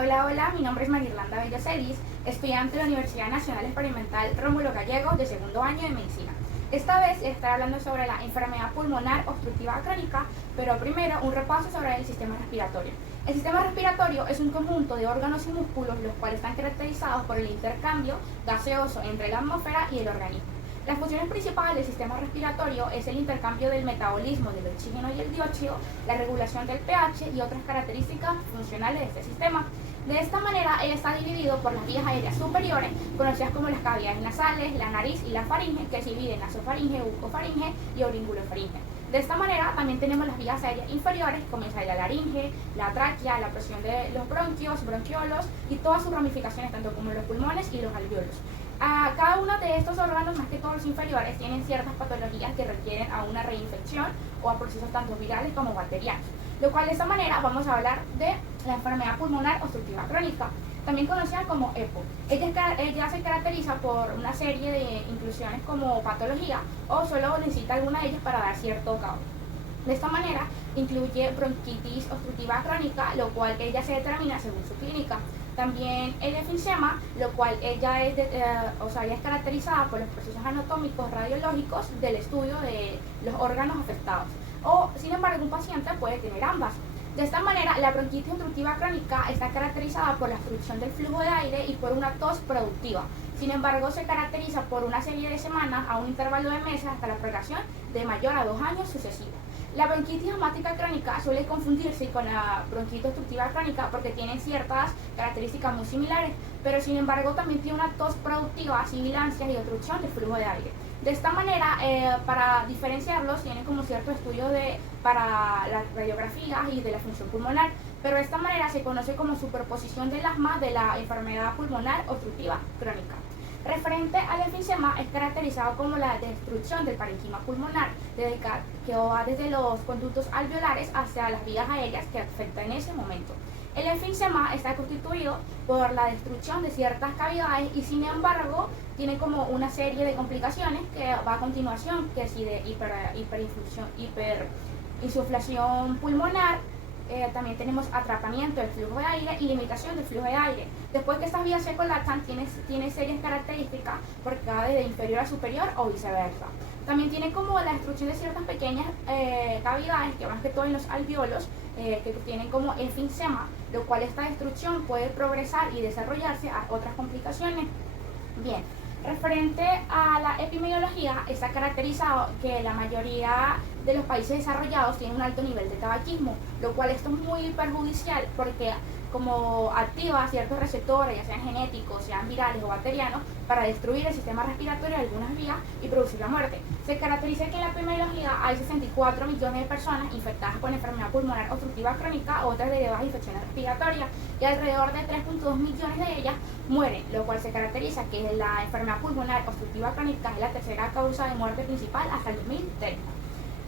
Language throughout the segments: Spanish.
Hola, hola, mi nombre es Marirlanda Bello Celis, estudiante de la Universidad Nacional Experimental Rómulo Gallegos de segundo año de Medicina. Esta vez estaré hablando sobre la enfermedad pulmonar obstructiva crónica, pero primero un repaso sobre el sistema respiratorio. El sistema respiratorio es un conjunto de órganos y músculos los cuales están caracterizados por el intercambio gaseoso entre la atmósfera y el organismo. Las funciones principales del sistema respiratorio es el intercambio del metabolismo del oxígeno y el dióxido, la regulación del pH y otras características funcionales de este sistema. De esta manera, él está dividido por las vías aéreas superiores, conocidas como las cavidades nasales, la nariz y la faringe, que se dividen en nasofaringe, bucofaringe y oringulofaringe. De esta manera, también tenemos las vías aéreas inferiores, comienza la laringe, la tráquea, la presión de los bronquios, bronquiolos y todas sus ramificaciones, tanto como los pulmones y los alveolos. Cada uno de estos órganos, más que todos los inferiores, tienen ciertas patologías que requieren a una reinfección o a procesos tanto virales como bacterianos. Lo cual, de esta manera, vamos a hablar de la enfermedad pulmonar obstructiva crónica, también conocida como EPOC. Ella se caracteriza por una serie de inclusiones como patología o solo necesita alguna de ellas para dar cierto cabo. De esta manera, incluye bronquitis obstructiva crónica, lo cual ella se determina según su clínica. También el enfisema, lo cual ella es caracterizada por los procesos anatómicos radiológicos del estudio de los órganos afectados. O, sin embargo, un paciente puede tener ambas. De esta manera, la bronquitis obstructiva crónica está caracterizada por la obstrucción del flujo de aire y por una tos productiva. Sin embargo, se caracteriza por una serie de semanas a un intervalo de meses hasta la progresión de mayor a 2 años sucesivos. La bronquitis asmática crónica suele confundirse con la bronquitis obstructiva crónica porque tienen ciertas características muy similares, pero sin embargo también tiene una tos productiva, sibilancias y obstrucción del flujo de aire. De esta manera, para diferenciarlos, tienen como cierto estudio para las radiografías y de la función pulmonar, pero de esta manera se conoce como superposición del asma de la enfermedad pulmonar obstructiva crónica. Referente al enfisema, es caracterizado como la destrucción del parenquima pulmonar, que va desde los conductos alveolares hacia las vías aéreas que afecta en ese momento. El enfisema está constituido por la destrucción de ciertas cavidades y, sin embargo, tiene como una serie de complicaciones que va a continuación, que es de hiperinsuflación pulmonar. También tenemos atrapamiento del flujo de aire y limitación del flujo de aire. Después que estas vías se colapsan, tiene serias características porque va de inferior a superior o viceversa. También tiene como la destrucción de ciertas pequeñas cavidades, que más que todo en los alveolos, que tienen como enfisema, lo cual esta destrucción puede progresar y desarrollarse a otras complicaciones. Bien. Referente a la epidemiología, está caracterizado que la mayoría de los países desarrollados tienen un alto nivel de tabaquismo, lo cual esto es muy perjudicial porque como activa ciertos receptores, ya sean genéticos, sean virales o bacterianos, para destruir el sistema respiratorio de algunas vías y producir la muerte. Se caracteriza que en la epidemiología hay 64 millones de personas infectadas con enfermedad pulmonar obstructiva crónica o otras derivadas de infecciones respiratorias y alrededor de 3.2 millones de ellas mueren, lo cual se caracteriza que la enfermedad pulmonar obstructiva crónica es la tercera causa de muerte principal hasta el 2030.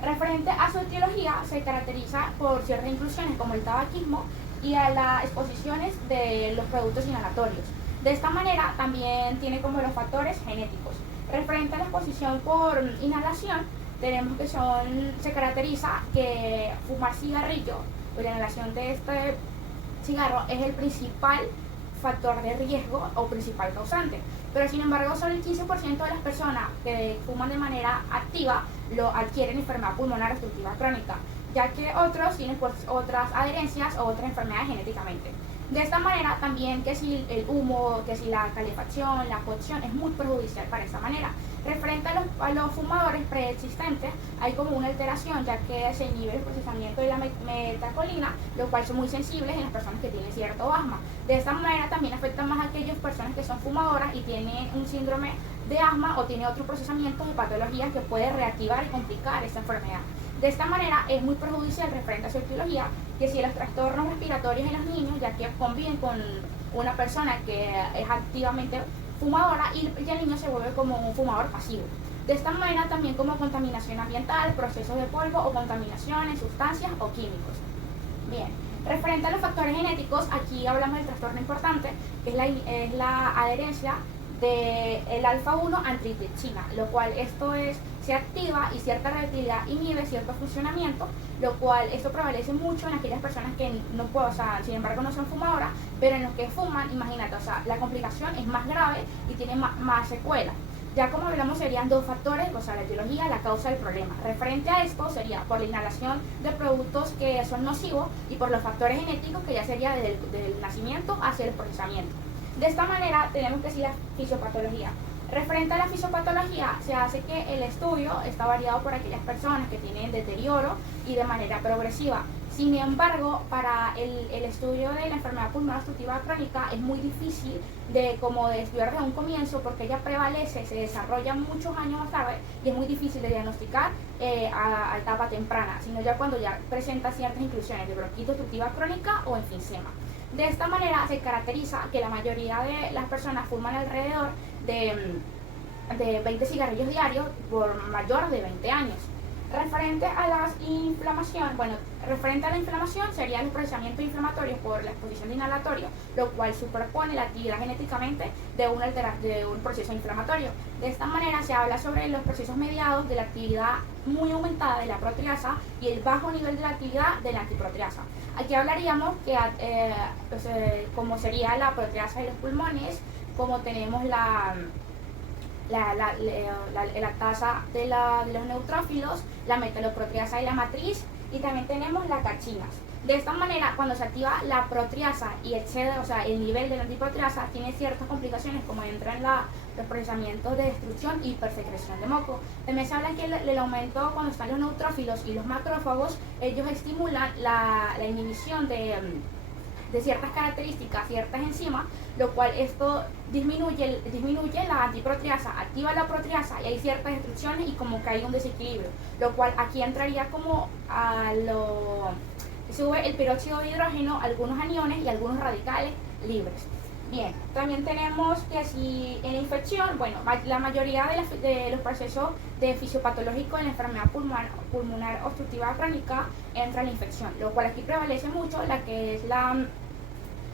Referente a su etiología, se caracteriza por ciertas inclusiones como el tabaquismo y a las exposiciones de los productos inhalatorios. De esta manera también tiene como los factores genéticos. Referente a la exposición por inhalación, tenemos que se caracteriza que fumar cigarrillo o la inhalación de este cigarro es el principal factor de riesgo o principal causante. Pero sin embargo, solo el 15% de las personas que fuman de manera activa lo adquieren enfermedad pulmonar obstructiva crónica, ya que otros tienen pues otras adherencias o otras enfermedades genéticamente. De esta manera también que si el humo, que si la calefacción, la cocción es muy perjudicial para esa manera. Referente a los fumadores preexistentes, hay como una alteración ya que se inhibe el procesamiento de la metacolina, lo cual son muy sensibles en las personas que tienen cierto asma. De esta manera también afecta más a aquellas personas que son fumadoras y tienen un síndrome de asma o tienen otro procesamiento de patologías que puede reactivar y complicar esta enfermedad. De esta manera es muy perjudicial referente a su etiología que si los trastornos respiratorios en los niños, ya que conviven con una persona que es activamente fumadora y el niño se vuelve como un fumador pasivo. De esta manera también como contaminación ambiental, procesos de polvo o contaminaciones, sustancias o químicos. Bien, referente a los factores genéticos, aquí hablamos del trastorno importante, que es la adherencia del alfa-1 antitripsina, lo cual esto es se activa y cierta reactividad inhibe cierto funcionamiento, lo cual esto prevalece mucho en aquellas personas que no pueden, o sea, sin embargo no son fumadoras, pero en los que fuman, imagínate, o sea, la complicación es más grave y tiene más secuelas. Ya como hablamos serían dos factores, o sea, la etiología, la causa del problema. Referente a esto sería por la inhalación de productos que son nocivos y por los factores genéticos que ya sería desde el nacimiento hacia el procesamiento. De esta manera tenemos que decir la fisiopatología. Referente a la fisiopatología, se hace que el estudio está variado por aquellas personas que tienen deterioro y de manera progresiva. Sin embargo, para el estudio de la enfermedad pulmonar obstructiva crónica es muy difícil de estudiar desde un comienzo porque ella prevalece, se desarrolla muchos años más tarde y es muy difícil de diagnosticar a etapa temprana, sino ya cuando ya presenta ciertas inclusiones de bronquitis obstructiva crónica o enfisema. De esta manera se caracteriza que la mayoría de las personas fuman alrededor de 20 cigarrillos diarios por mayor de 20 años. Referente a la inflamación sería el procesamiento inflamatorio por la exposición de inhalatorio, lo cual superpone la actividad genéticamente de un proceso inflamatorio. De esta manera se habla sobre los procesos mediados de la actividad muy aumentada de la proteasa y el bajo nivel de la actividad de la antiproteasa. Aquí hablaríamos que como sería la proteasa de los pulmones, como tenemos la tasa de los neutrófilos, la metaloproteasa y la matriz, y también tenemos las cachinas. De esta manera, cuando se activa la proteasa y excede, o sea, el nivel de la antiproteasa, tiene ciertas complicaciones como entran los procesamientos de destrucción y hipersecreción de moco. También se habla que el aumento cuando están los neutrófilos y los macrófagos, ellos estimulan la inhibición de ciertas características, ciertas enzimas, lo cual esto disminuye la antiproteasa, activa la proteasa y hay ciertas destrucciones y como que hay un desequilibrio, lo cual aquí entraría como sube el peróxido de hidrógeno, algunos aniones y algunos radicales libres. Bien, también tenemos que si en la infección, bueno, la mayoría de los procesos de fisiopatológico en la enfermedad pulmonar obstructiva crónica entra en la infección, lo cual aquí prevalece mucho la que es la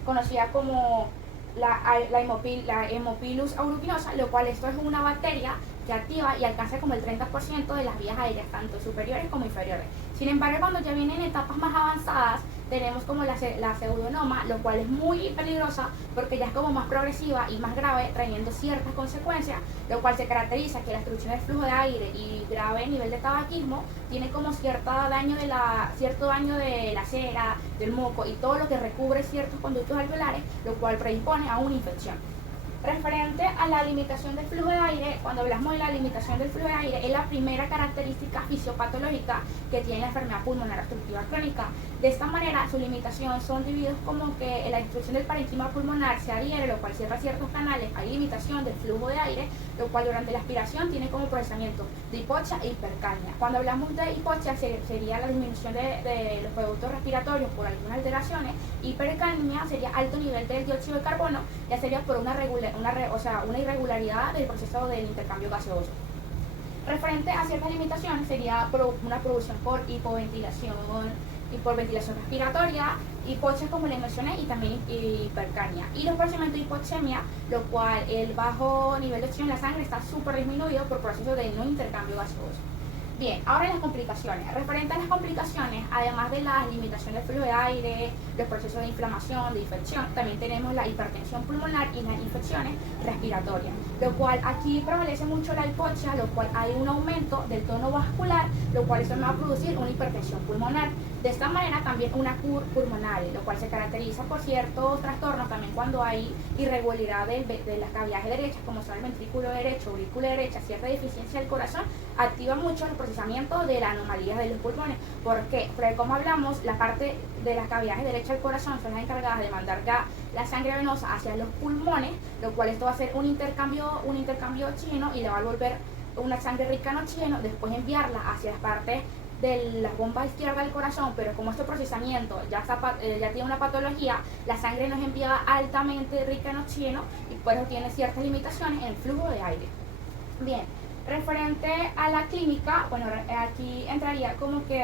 conocida como la Haemophilus aeruginosa, lo cual esto es una bacteria que activa y alcanza como el 30% de las vías aéreas, tanto superiores como inferiores. Sin embargo, cuando ya vienen etapas más avanzadas, tenemos como la pseudonoma, lo cual es muy peligrosa porque ya es como más progresiva y más grave, trayendo ciertas consecuencias, lo cual se caracteriza que la obstrucción del flujo de aire y grave nivel de tabaquismo tiene como cierto daño de la cera, del moco y todo lo que recubre ciertos conductos alveolares, lo cual predispone a una infección. Referente a la limitación del flujo de aire, cuando hablamos de la limitación del flujo de aire, es la primera característica fisiopatológica que tiene la enfermedad pulmonar obstructiva crónica. De esta manera, su limitación son divididos como que la destrucción del parénquima pulmonar se adhiere, lo cual cierra ciertos canales, hay limitación del flujo de aire, lo cual durante la aspiración tiene como procesamiento de hipoxia e hipercalmia. Cuando hablamos de hipoxia sería la disminución de los productos respiratorios por algunas alteraciones, hipercalmia sería alto nivel del dióxido de carbono, ya sería por una irregularidad del proceso del intercambio gaseoso. Referente a ciertas limitaciones sería una producción por hipoventilación y por ventilación respiratoria, hipoxia como les mencioné y también hipercania. Y los procedimientos de hipoxemia, lo cual el bajo nivel de oxígeno en la sangre está súper disminuido por proceso de no intercambio gaseoso. Bien, ahora las complicaciones. Referente a las complicaciones, además de la limitación del flujo de aire, los procesos de inflamación, de infección, también tenemos la hipertensión pulmonar y las infecciones respiratorias, lo cual aquí prevalece mucho la hipoxia, lo cual hay un aumento del tono vascular, lo cual eso me va a producir una hipertensión pulmonar. De esta manera también una CUR pulmonar, lo cual se caracteriza por ciertos trastornos también cuando hay irregularidad de las cavidades derechas, como son el ventrículo derecho, aurícula derecha, cierta deficiencia del corazón, activa mucho el procesamiento de la anomalía de los pulmones. ¿Por qué? Porque como hablamos, la parte de las cavidades derechas del corazón son las encargadas de mandar ya la sangre venosa hacia los pulmones, lo cual esto va a hacer un intercambio de oxígeno y le va a volver una sangre rica en oxígeno, después enviarla hacia las partes de la bomba izquierda del corazón, pero como este procesamiento ya tiene una patología, la sangre no es enviada altamente rica en oxígeno y por eso tiene ciertas limitaciones en el flujo de aire. Bien, referente a la clínica, bueno, aquí entraría como que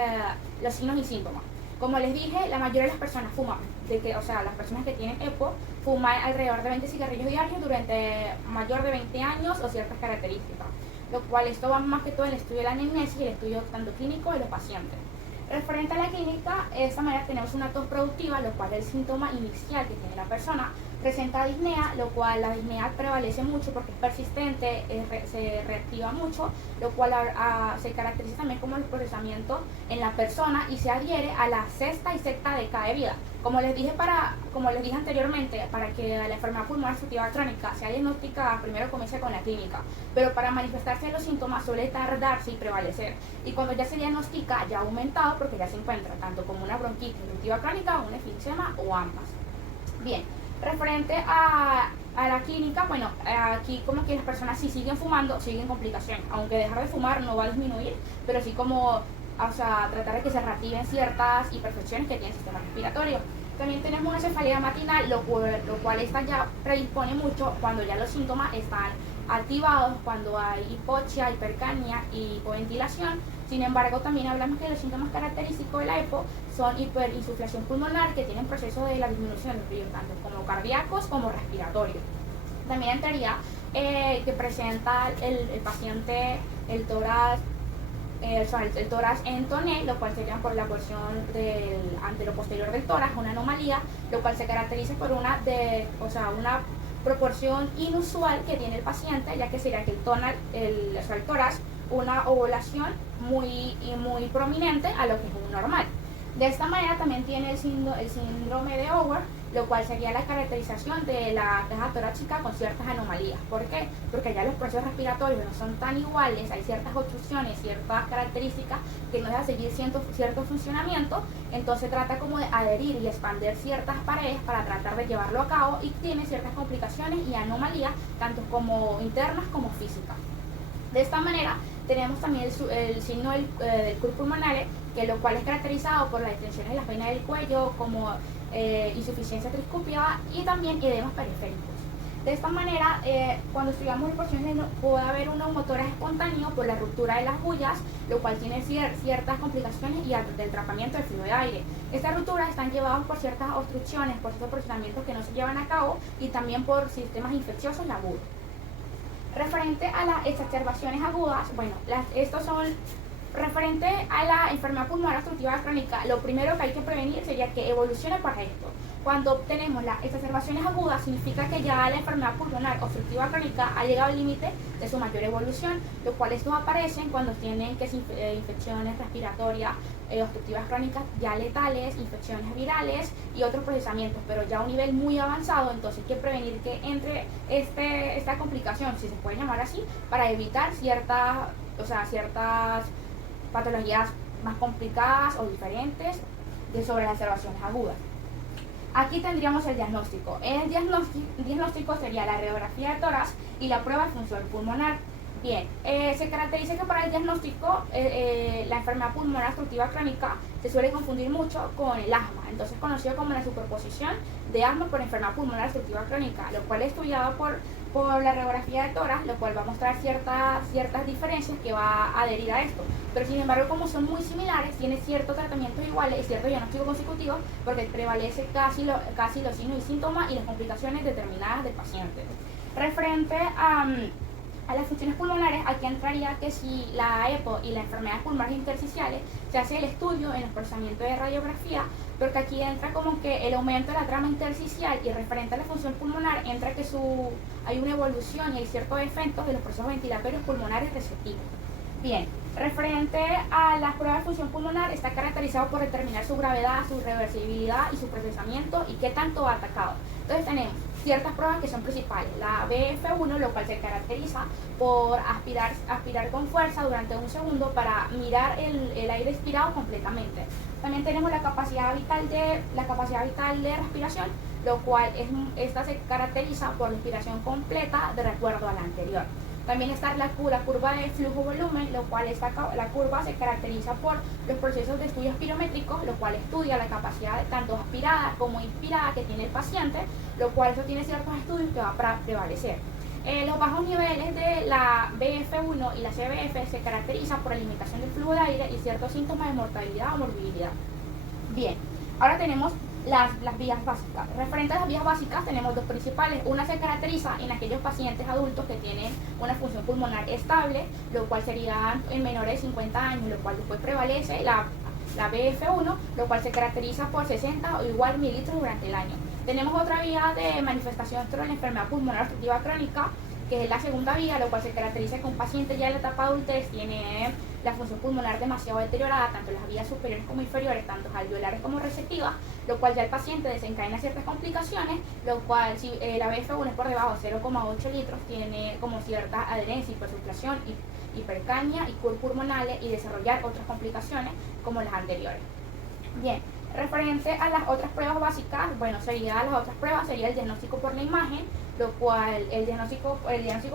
los signos y síntomas. Como les dije, la mayoría de las personas fuman, las personas que tienen EPO fuman alrededor de 20 cigarrillos diarios durante mayor de 20 años o ciertas características. lo cual esto va más que todo en el estudio de la anamnesis y el estudio tanto clínico de los pacientes. Referente a la clínica, de esta manera tenemos una tos productiva, lo cual es el síntoma inicial que tiene la persona. Presenta disnea, lo cual la disnea prevalece mucho porque es persistente, se reactiva mucho, lo cual se caracteriza también como el procesamiento en la persona y se adhiere a la sexta y séptima década de vida. Como les dije anteriormente, para que la enfermedad pulmonar obstructiva crónica sea diagnosticada, primero comienza con la clínica, pero para manifestarse los síntomas suele tardarse y prevalecer. Y cuando ya se diagnostica, ya ha aumentado porque ya se encuentra tanto como una bronquitis obstructiva crónica, un enfisema o ambas. Bien, referente a la clínica, bueno, aquí como que las personas si siguen fumando, siguen complicaciones, aunque dejar de fumar no va a disminuir, pero sí como tratar de que se reactiven ciertas imperfecciones que tiene el sistema respiratorio. También tenemos una cefalea matinal, lo cual esta ya predispone mucho cuando ya los síntomas están activados, cuando hay hipoxia, hipercapnia y hipoventilación. Sin embargo, también hablamos que los síntomas característicos de la EPO son hiperinsuflación pulmonar, que tienen proceso de la disminución de los brillos, tanto como cardíacos como respiratorios. También entraría que presenta el paciente el tórax en tonel, lo cual sería por la porción del anteroposterior del tórax, una anomalía, lo cual se caracteriza por una proporción inusual que tiene el paciente, ya que sería que el tórax, una ovulación muy prominente a lo que es un normal. De esta manera también tiene el síndrome de Ower, lo cual sería la caracterización de la caja torácica con ciertas anomalías. ¿Por qué? Porque ya los procesos respiratorios no son tan iguales, hay ciertas obstrucciones, ciertas características que no dejan seguir cierto funcionamiento, entonces trata como de adherir y expandir ciertas paredes para tratar de llevarlo a cabo y tiene ciertas complicaciones y anomalías, tanto como internas como físicas. De esta manera tenemos también el signo del cruce pulmonar, que lo cual es caracterizado por las extensiones de las venas del cuello, como insuficiencia triscúpida y también edemas periféricos. De esta manera, cuando estudiamos el porcentaje puede haber un neumotórax espontáneo por la ruptura de las bullas, lo cual tiene ciertas complicaciones y del atrapamiento del flujo de aire. Estas rupturas están llevadas por ciertas obstrucciones, por estos procesamientos que no se llevan a cabo y también por sistemas infecciosos agudos. Referente a las exacerbaciones agudas, bueno, estos son referente a la enfermedad pulmonar obstructiva crónica. Lo primero que hay que prevenir sería que evolucione para esto. Cuando tenemos las exacerbaciones agudas, significa que ya la enfermedad pulmonar obstructiva crónica ha llegado al límite de su mayor evolución, lo cual estos aparecen cuando tienen infecciones respiratorias obstructivas crónicas ya letales, infecciones virales y otros procesamientos, pero ya a un nivel muy avanzado. Entonces hay que prevenir que entre esta complicación, si se puede llamar así, para evitar ciertas patologías más complicadas o diferentes sobre las exacerbaciones agudas. Aquí tendríamos el diagnóstico. El diagnóstico sería la radiografía de tórax y la prueba de función pulmonar. Bien, se caracteriza que para el diagnóstico la enfermedad pulmonar obstructiva crónica se suele confundir mucho con el asma, entonces conocido como la superposición de asma por enfermedad pulmonar obstructiva crónica, lo cual es estudiado por la radiografía de tórax, lo cual va a mostrar ciertas diferencias que va a adherir a esto. Pero sin embargo, como son muy similares, tiene ciertos tratamientos iguales y cierto diagnóstico consecutivo, porque prevalece casi los signos y síntomas y las complicaciones determinadas del paciente. Referente a las funciones pulmonares, aquí entraría que si la EPO y las enfermedades pulmonares intersticiales se hace el estudio en el procesamiento de radiografía, porque aquí entra como que el aumento de la trama intersticial, y referente a la función pulmonar entra que hay una evolución y hay ciertos efectos de los procesos ventilatorios pulmonares receptivos. Bien, referente a las pruebas de función pulmonar, está caracterizado por determinar su gravedad, su reversibilidad y su procesamiento y qué tanto ha atacado. Entonces tenemos ciertas pruebas que son principales. La BF1, lo cual se caracteriza por aspirar con fuerza durante un segundo para mirar el aire expirado completamente. También tenemos la capacidad vital de respiración, lo cual esta se caracteriza por la inspiración completa de recuerdo a la anterior. También está la curva de flujo-volumen, lo cual la curva se caracteriza por los procesos de estudio espirométricos, lo cual estudia la capacidad de tanto aspirada como inspirada que tiene el paciente, lo cual eso tiene ciertos estudios que va a prevalecer. Los bajos niveles de la BF1 y la CBF se caracterizan por la limitación del flujo de aire y ciertos síntomas de mortalidad o morbilidad. Bien, ahora tenemos las vías básicas. Referente a las vías básicas tenemos dos principales. Una se caracteriza en aquellos pacientes adultos que tienen una función pulmonar estable, lo cual sería en menores de 50 años, lo cual después prevalece la BF1, lo cual se caracteriza por 60 o igual mililitros durante el año. Tenemos otra vía de manifestación dentro de la enfermedad pulmonar obstructiva crónica, que es la segunda vía, lo cual se caracteriza que un paciente ya en la etapa adultez tiene la función pulmonar demasiado deteriorada, tanto en las vías superiores como inferiores, tanto alveolares como receptivas, lo cual ya el paciente desencadena ciertas complicaciones, lo cual si la BF1 es por debajo de 0,8 litros, tiene como cierta adherencia, hipersuflación, hipercamia y cur pulmonales y desarrollar otras complicaciones como las anteriores. Bien, referente a las otras pruebas básicas, sería el diagnóstico por la imagen, lo cual el diagnóstico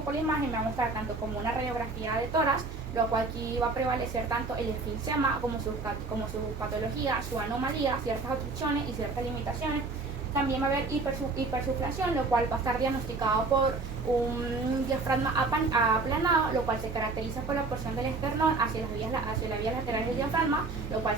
por la imagen me va a mostrar tanto como una radiografía de tórax, lo cual aquí va a prevalecer tanto el enfisema como su patología, su anomalía, ciertas obstrucciones y ciertas limitaciones. También va a haber hipersuflación, lo cual va a estar diagnosticado por un diafragma aplanado, lo cual se caracteriza por la porción del esternón hacia las vías laterales del diafragma, lo cual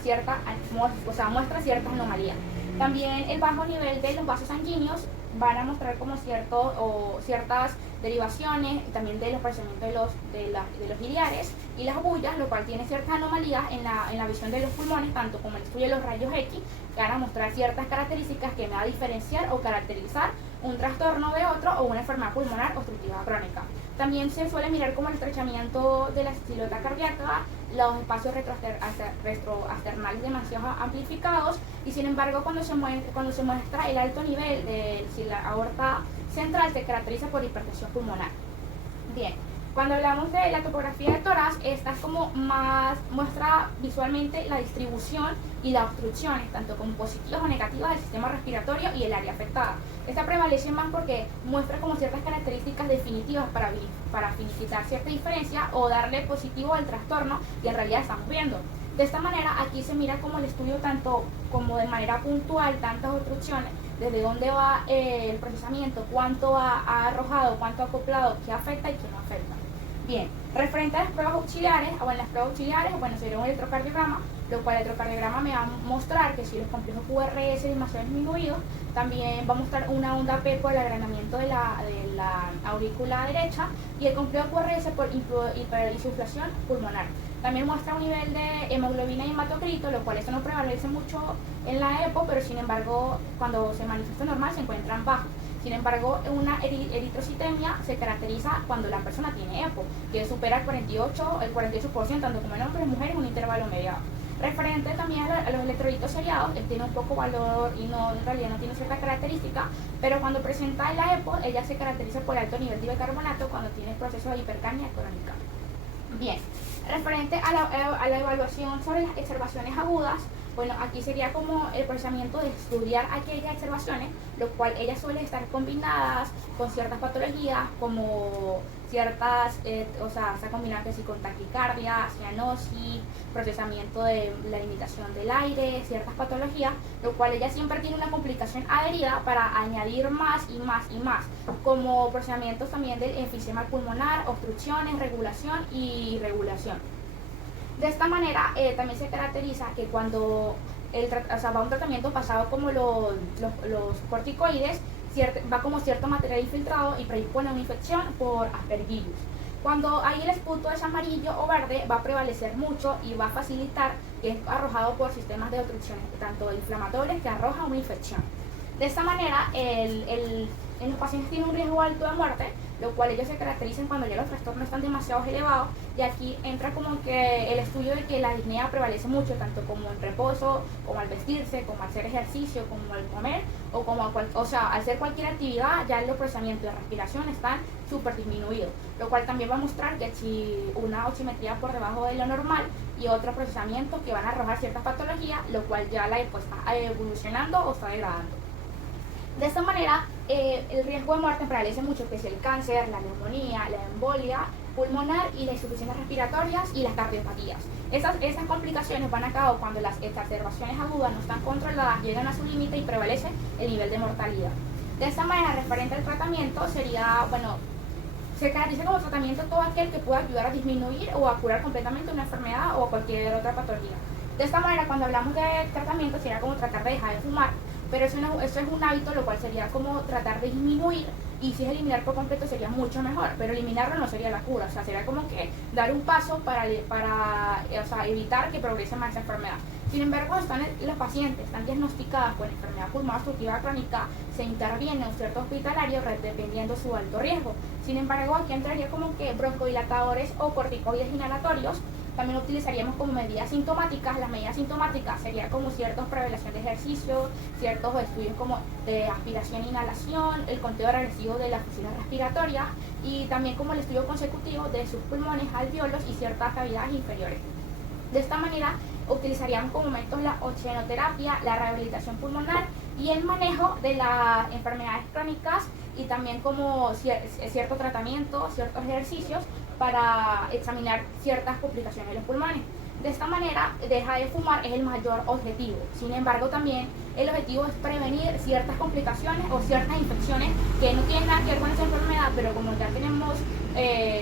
muestra ciertas anomalías. También el bajo nivel de los vasos sanguíneos van a mostrar como ciertas derivaciones, también del aparecimiento de los iliares y las bullas, lo cual tiene ciertas anomalías en la visión de los pulmones, tanto como el estudio de los rayos X, que van a mostrar ciertas características que me va a diferenciar o caracterizar un trastorno de otro o una enfermedad pulmonar obstructiva crónica. También se suele mirar como el estrechamiento de la silueta cardíaca, los espacios retroasternales demasiado amplificados, y sin embargo cuando se muestra el alto nivel de la aorta central se caracteriza por hipertensión pulmonar. Bien, cuando hablamos de la topografía de tórax, esta es como muestra visualmente la distribución y las obstrucciones, tanto como positivas o negativas del sistema respiratorio y el área afectada. Esta prevalece más porque muestra como ciertas características definitivas para finiquitar cierta diferencia o darle positivo al trastorno que en realidad estamos viendo. De esta manera, aquí se mira como el estudio tanto como de manera puntual, tantas obstrucciones, desde dónde va el procesamiento, cuánto ha arrojado, cuánto ha acoplado, qué afecta y qué no afecta. Bien, referente a las pruebas auxiliares, sería un electrocardiograma, lo cual el electrocardiograma me va a mostrar que si los complejos QRS demasiado disminuidos, también va a mostrar una onda P por el agranamiento de la aurícula derecha y el complejo QRS por hiperinsuflación pulmonar. También muestra un nivel de hemoglobina y hematocrito, lo cual eso no prevalece mucho en la EPO, pero sin embargo cuando se manifiesta normal se encuentran bajos. Sin embargo, una eritrocitemia se caracteriza cuando la persona tiene EPO, que supera el 48% tanto como en hombres y mujeres en un intervalo mediado. Referente también a los electrolitos seriados, él tiene un poco valor y en realidad no tiene cierta característica, pero cuando presenta la EPO, ella se caracteriza por alto nivel de bicarbonato cuando tiene proceso de hipercamia crónica. Bien, referente a la evaluación sobre las exacerbaciones agudas, bueno, aquí sería como el procesamiento de estudiar aquellas exacerbaciones, lo cual ellas suelen estar combinadas con ciertas patologías como se combinan que sí con taquicardia, cianosis, procesamiento de la limitación del aire, ciertas patologías, lo cual ella siempre tiene una complicación adherida para añadir más y más y más, como procesamientos también del enfisema pulmonar, obstrucciones, regulación y regulación. De esta manera también se caracteriza que cuando va un tratamiento pasado como los corticoides, va como cierto material infiltrado y predispone una infección por aspergillus. Cuando ahí el esputo es amarillo o verde, va a prevalecer mucho y va a facilitar que es arrojado por sistemas de obstrucciones, tanto inflamatorios que arrojan una infección. De esta manera, en los pacientes tienen un riesgo alto de muerte, lo cual ellos se caracterizan cuando ya los trastornos están demasiado elevados, y aquí entra como que el estudio de que la disnea prevalece mucho, tanto como en reposo, como al vestirse, como al hacer ejercicio, como al comer, al hacer cualquier actividad, ya los procesamientos de respiración están súper disminuidos, lo cual también va a mostrar que si una oximetría por debajo de lo normal y otros procesamientos que van a arrojar ciertas patologías, lo cual ya la EPO está evolucionando o está degradando. De esta manera, el riesgo de muerte prevalece mucho, que es el cáncer, la neumonía, la embolia pulmonar y las insuficiencias respiratorias y las cardiopatías. Esas complicaciones van a cabo cuando las exacerbaciones agudas no están controladas, llegan a su límite y prevalece el nivel de mortalidad. De esta manera, referente al tratamiento, se caracteriza como tratamiento todo aquel que pueda ayudar a disminuir o a curar completamente una enfermedad o cualquier otra patología. De esta manera, cuando hablamos de tratamiento, sería como tratar de dejar de fumar, pero eso es un hábito, lo cual sería como tratar de disminuir, y si es eliminar por completo sería mucho mejor, pero eliminarlo no sería la cura, o sea, sería como que dar un paso para o sea, evitar que progrese más esa enfermedad. Sin embargo, los pacientes están diagnosticados con enfermedad pulmonar obstructiva crónica, se interviene en un cierto hospitalario dependiendo su alto riesgo. Sin embargo, aquí entraría como que broncodilatadores o corticoides inhalatorios. También utilizaríamos como medidas sintomáticas. Las medidas sintomáticas serían como ciertos prevaleción de ejercicio, ciertos estudios como de aspiración e inhalación, el conteo regresivo de la función respiratoria y también como el estudio consecutivo de sus pulmones, alveolos y ciertas cavidades inferiores. De esta manera utilizaríamos como métodos la oxigenoterapia, la rehabilitación pulmonar y el manejo de las enfermedades crónicas, y también como cierto tratamiento, ciertos ejercicios para examinar ciertas complicaciones de los pulmones. De esta manera, dejar de fumar es el mayor objetivo. Sin embargo, también el objetivo es prevenir ciertas complicaciones o ciertas infecciones que no tienen nada que ver con esa enfermedad, pero como ya tenemos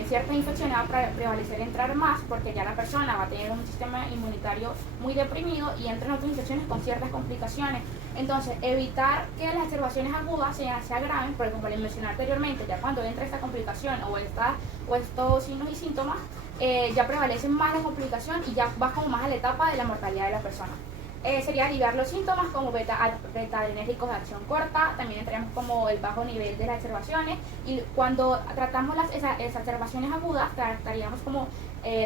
ciertas infecciones, va a prevalecer entrar más, porque ya la persona va a tener un sistema inmunitario muy deprimido y entran otras infecciones con ciertas complicaciones. Entonces, evitar que las exacerbaciones agudas se agraven, porque como les mencioné anteriormente, ya cuando entra esta complicación o estos signos y síntomas, ya prevalecen más la complicación y ya va como más a la etapa de la mortalidad de la persona. Sería aliviar los síntomas como beta-adrenérgicos de acción corta, también entraríamos como el bajo nivel de las exacerbaciones, y cuando tratamos las exacerbaciones agudas estaríamos como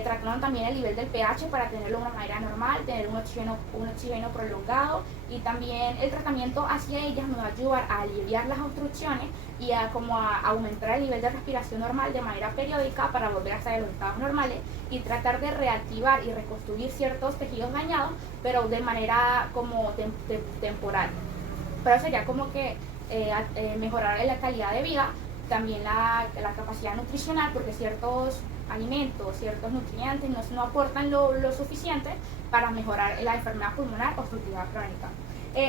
tratando también el nivel del pH para tenerlo de una manera normal, tener un oxígeno prolongado, y también el tratamiento hacia ellas nos va a ayudar a aliviar las obstrucciones y a aumentar el nivel de respiración normal de manera periódica para volver a estar en los estados normales y tratar de reactivar y reconstruir ciertos tejidos dañados, pero de manera como temporal. Pero sería como que mejorar la calidad de vida, también la capacidad nutricional, porque ciertos alimentos, ciertos nutrientes no aportan lo suficiente para mejorar la enfermedad pulmonar obstructiva crónica.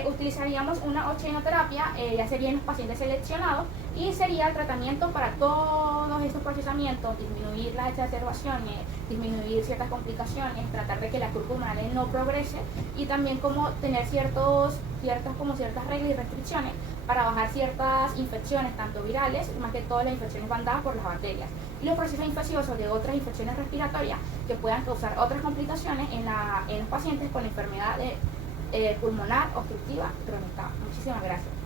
Utilizaríamos una oxigenoterapia, ya sería en los pacientes seleccionados, y sería el tratamiento para todos estos procesamientos: disminuir las exacerbaciones, disminuir ciertas complicaciones, tratar de que la curva pulmonar no progrese, y también como tener ciertas reglas y restricciones para bajar ciertas infecciones, tanto virales, más que todas las infecciones van dadas por las bacterias, y los procesos infecciosos de otras infecciones respiratorias que puedan causar otras complicaciones en los pacientes con la enfermedad pulmonar obstructiva crónica. Muchísimas gracias.